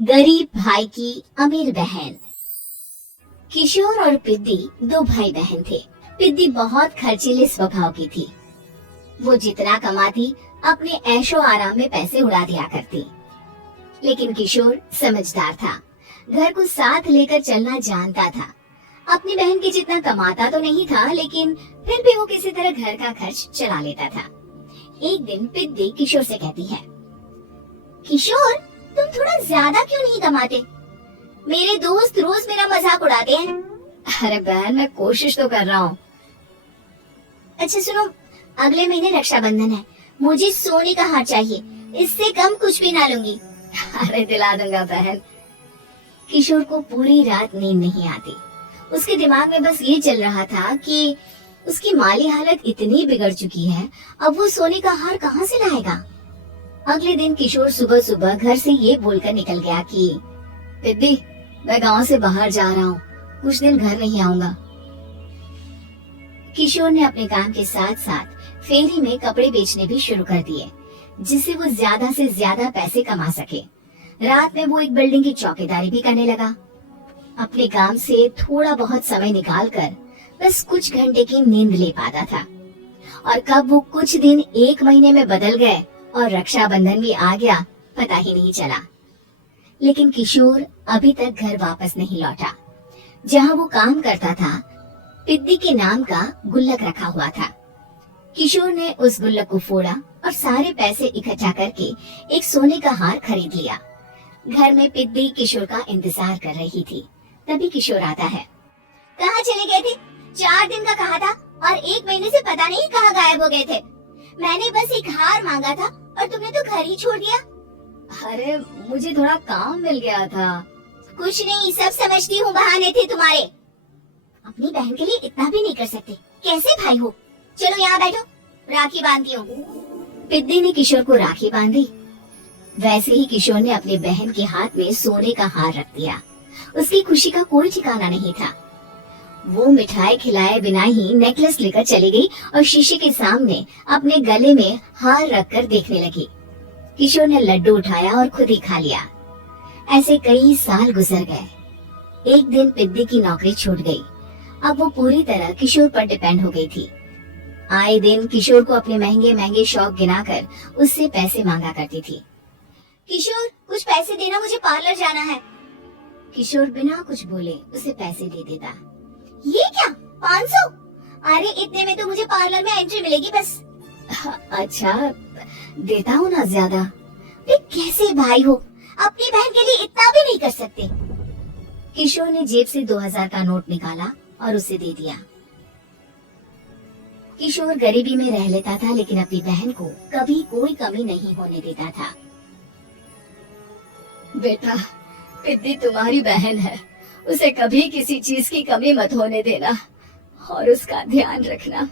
गरीब भाई की अमीर बहन। किशोर और पिद्दी दो भाई बहन थे। पिद्दी बहुत खर्चीले स्वभाव की थी। वो जितना कमाती अपने ऐशो आराम में पैसे उड़ा दिया करती। लेकिन किशोर समझदार था, घर को साथ लेकर चलना जानता था। अपनी बहन के जितना कमाता तो नहीं था, लेकिन फिर भी वो किसी तरह घर का खर्च चला लेता था। एक दिन पिद्दी किशोर से कहती है, किशोर, तुम थोड़ा ज्यादा क्यों नहीं कमाते? मेरे दोस्त रोज मेरा मजाक उड़ाते हैं। अरे बहन, मैं कोशिश तो कर रहा हूँ। अच्छा सुनो, अगले महीने रक्षाबंधन है, मुझे सोने का हार चाहिए, इससे कम कुछ भी ना लूंगी। अरे दिला दूंगा बहन। किशोर को पूरी रात नींद नहीं आती। उसके दिमाग में बस ये चल रहा था कि उसकी माली हालत इतनी बिगड़ चुकी है, अब वो सोने का हार कहाँ से लाएगा। अगले दिन किशोर सुबह सुबह घर से ये बोलकर निकल गया कि पिद्दी, मैं गांव से बाहर जा रहा हूँ, कुछ दिन घर नहीं आऊंगा। किशोर ने अपने काम के साथ साथ फेरी में कपड़े बेचने भी शुरू कर दिए, जिससे वो ज्यादा से ज्यादा पैसे कमा सके। रात में वो एक बिल्डिंग की चौकीदारी भी करने लगा। अपने काम से थोड़ा बहुत समय निकालकर बस कुछ घंटे की नींद ले पाता था। और कब वो कुछ दिन एक महीने में बदल गए और रक्षाबंधन भी आ गया, पता ही नहीं चला। लेकिन किशोर अभी तक घर वापस नहीं लौटा। जहाँ वो काम करता था, पिद्दी के नाम का गुल्लक रखा हुआ था। किशोर ने उस गुल्लक को फोड़ा और सारे पैसे इकट्ठा करके एक सोने का हार खरीद लिया। घर में पिद्दी किशोर का इंतजार कर रही थी। तभी किशोर आता है। कहाँ चले गए थे? 4 दिन का कहा था और 1 महीने से पता नहीं कहाँ गायब हो गए थे। मैंने बस एक हार मांगा था और तुमने तो घर ही छोड़ दिया। अरे मुझे थोड़ा काम मिल गया था। कुछ नहीं, सब समझती हूँ, बहाने थे तुम्हारे। अपनी बहन के लिए इतना भी नहीं कर सकते, कैसे भाई हो? चलो यहाँ बैठो, राखी बांधती हूँ। पिद्दी ने किशोर को राखी बांधी। वैसे ही किशोर ने अपनी बहन के हाथ में सोने का हार रख दिया। उसकी खुशी का कोई ठिकाना नहीं था। वो मिठाई खिलाए बिना ही नेकलेस लेकर चली गई और शीशे के सामने अपने गले में हार रखकर देखने लगी। किशोर ने लड्डू उठाया और खुद ही खा लिया। ऐसे कई साल गुजर गए। एक दिन पिद्दी की नौकरी छूट गई। अब वो पूरी तरह किशोर पर डिपेंड हो गई थी। आए दिन किशोर को अपने महंगे महंगे शौक गिनाकर उससे पैसे मांगा करती थी। किशोर, कुछ पैसे देना, मुझे पार्लर जाना है। किशोर बिना कुछ बोले उसे पैसे दे देता। ये क्या, 500? अरे इतने में तो मुझे पार्लर में एंट्री मिलेगी बस। अच्छा, देता हूँ ना ज्यादा। कैसे भाई हो, अपनी बहन के लिए इतना भी नहीं कर सकते। किशोर ने जेब से 2000 का नोट निकाला और उसे दे दिया। किशोर गरीबी में रह लेता था, लेकिन अपनी बहन को कभी कोई कमी नहीं होने देता था। बेटा, पिद्दी तुम्हारी बहन है, उसे कभी किसी चीज की कमी मत होने देना और उसका ध्यान रखना,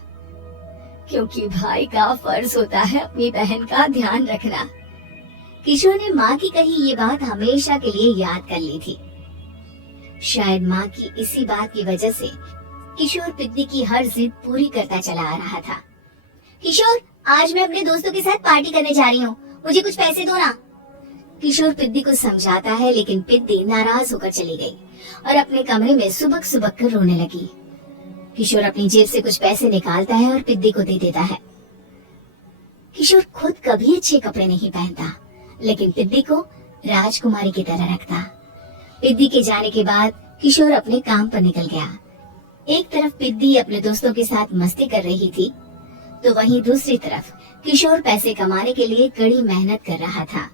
क्योंकि भाई का फर्ज होता है अपनी बहन का ध्यान रखना। किशोर ने माँ की कही ये बात हमेशा के लिए याद कर ली थी। शायद माँ की इसी बात की वजह से किशोर पिद्दी की हर जिद पूरी करता चला आ रहा था। किशोर, आज मैं अपने दोस्तों के साथ पार्टी करने जा रही हूँ, मुझे कुछ पैसे दो ना। किशोर पिद्दी को समझाता है, लेकिन पिद्दी नाराज होकर चली गई और अपने कमरे में सुबक सुबक कर रोने लगी। किशोर अपनी जेब से कुछ पैसे निकालता है और पिद्दी को दे देता है। किशोर खुद कभी अच्छे कपड़े नहीं पहनता, लेकिन पिद्दी को राजकुमारी की तरह रखता। पिद्दी के जाने के बाद किशोर अपने काम पर निकल गया। एक तरफ पिद्दी अपने दोस्तों के साथ मस्ती कर रही थी, तो वहीं दूसरी तरफ किशोर पैसे कमाने के लिए कड़ी मेहनत कर रहा था।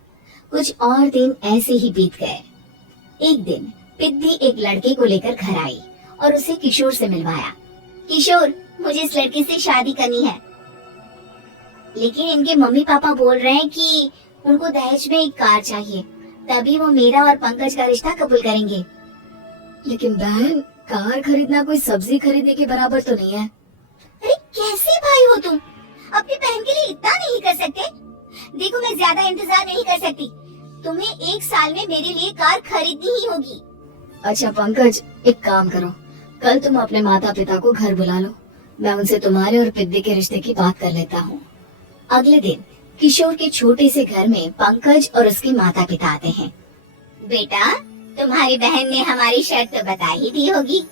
कुछ और दिन ऐसे ही बीत गए। एक दिन पिद्दी एक लड़के को लेकर घर आई और उसे किशोर से मिलवाया। किशोर, मुझे इस लड़के से शादी करनी है, लेकिन इनके मम्मी पापा बोल रहे हैं कि उनको दहेज में एक कार चाहिए, तभी वो मेरा और पंकज का रिश्ता कबूल करेंगे। लेकिन बहन, कार खरीदना कोई सब्जी खरीदने के बराबर तो नहीं है। अरे कैसे भाई हो तुम, अपनी बहन के लिए इतना नहीं कर सकते? देखो, मैं ज्यादा इंतजार नहीं कर सकती, तुम्हें 1 साल में मेरे लिए कार खरीदनी ही होगी। अच्छा पंकज, एक काम करो, कल तुम अपने माता पिता को घर बुला लो, मैं उनसे तुम्हारे और पिद्दी के रिश्ते की बात कर लेता हूँ। अगले दिन किशोर के छोटे से घर में पंकज और उसके माता पिता आते हैं। बेटा, तुम्हारी बहन ने हमारी शर्त तो बता ही दी होगी।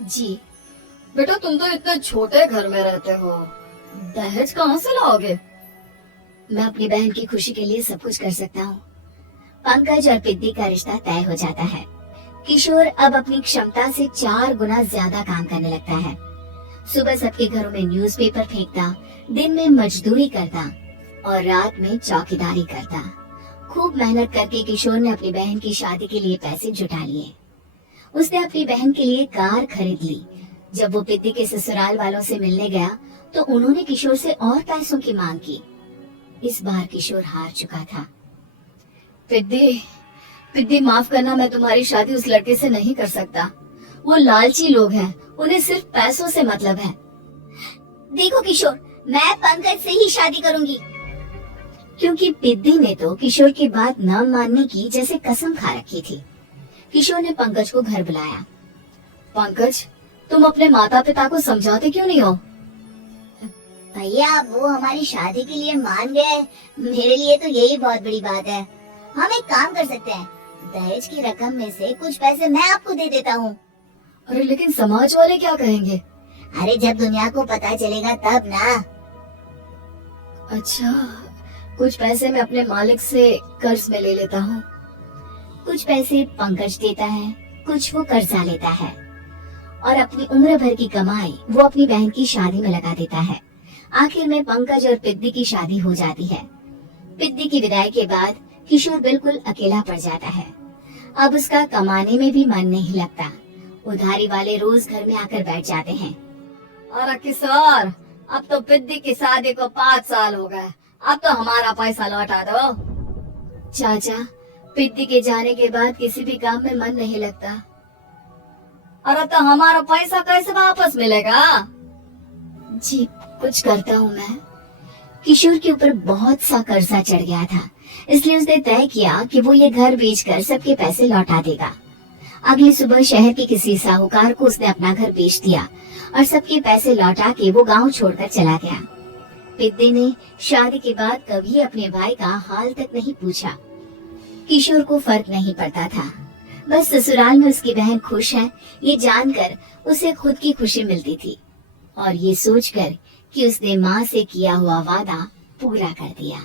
जी बेटा, तुम तो इतने छोटे घर में रहते हो, दहेज कहाँ से लाओगे? मैं अपनी बहन की खुशी के लिए सब कुछ कर सकता हूँ। पंकज और पिद्दी का रिश्ता तय हो जाता है। किशोर अब अपनी क्षमता से 4 गुना ज्यादा काम करने लगता है। सुबह सबके घरों में न्यूज़पेपर फेंकता, दिन में मजदूरी करता और रात में चौकीदारी करता। खूब मेहनत करके किशोर ने अपनी बहन की शादी के लिए पैसे जुटा लिए। उसने अपनी बहन के लिए कार खरीद ली। जब वो पिद्दी के ससुराल वालों से मिलने गया तो उन्होंने किशोर से और पैसों की मांग की। इस बार किशोर हार चुका था। पिद्दी माफ करना, मैं तुम्हारी शादी उस लड़के से नहीं कर सकता। वो लालची लोग हैं, उन्हें सिर्फ पैसों से मतलब है। देखो किशोर, मैं पंकज से ही शादी करूंगी। क्योंकि पिद्दी ने तो किशोर की बात न मानने की जैसे कसम खा रखी थी। किशोर ने पंकज को घर बुलाया। पंकज, तुम अपने माता पिता को समझाते क्यों नहीं हो? भैया, वो हमारी शादी के लिए मान गए। मेरे लिए तो यही बहुत बड़ी बात है। हम एक काम कर सकते हैं, दहेज की रकम में से कुछ पैसे मैं आपको दे देता हूँ। अरे लेकिन समाज वाले क्या कहेंगे? अरे जब दुनिया को पता चलेगा तब ना। अच्छा, कुछ पैसे मैं अपने मालिक से कर्ज में ले लेता हूँ। कुछ पैसे पंकज देता है, कुछ वो कर्जा लेता है और अपनी उम्र भर की कमाई वो अपनी बहन की शादी में लगा देता है। आखिर में पंकज और पिद्दी की शादी हो जाती है। पिद्दी की विदाई के बाद किशोर बिल्कुल अकेला पड़ जाता है। अब उसका कमाने में भी मन नहीं लगता। उधारी वाले रोज घर में आकर बैठ जाते हैं। अरे किशोर, अब तो पिद्दी की शादी को 5 साल हो गए, अब तो हमारा पैसा लौटा दो। चाचा, पिद्दी के जाने के बाद किसी भी काम में मन नहीं लगता। अरे तो हमारा पैसा कैसे वापस मिलेगा? जी, कुछ करता हूँ मैं। किशोर के ऊपर बहुत सा कर्जा चढ़ गया था, इसलिए उसने तय किया कि वो ये घर बेचकर सबके पैसे लौटा देगा। अगली सुबह शहर के किसी साहूकार को उसने अपना घर बेच दिया और सबके पैसे लौटा के वो गांव छोड़कर चला गया। पिद्दी ने शादी के बाद कभी अपने भाई का हाल तक नहीं पूछा। किशोर को फर्क नहीं पड़ता था। बस ससुराल में उसकी बहन खुश है, ये जानकर उसे खुद की खुशी मिलती थी और ये सोचकर कि उसने माँ से किया हुआ वादा पूरा कर दिया।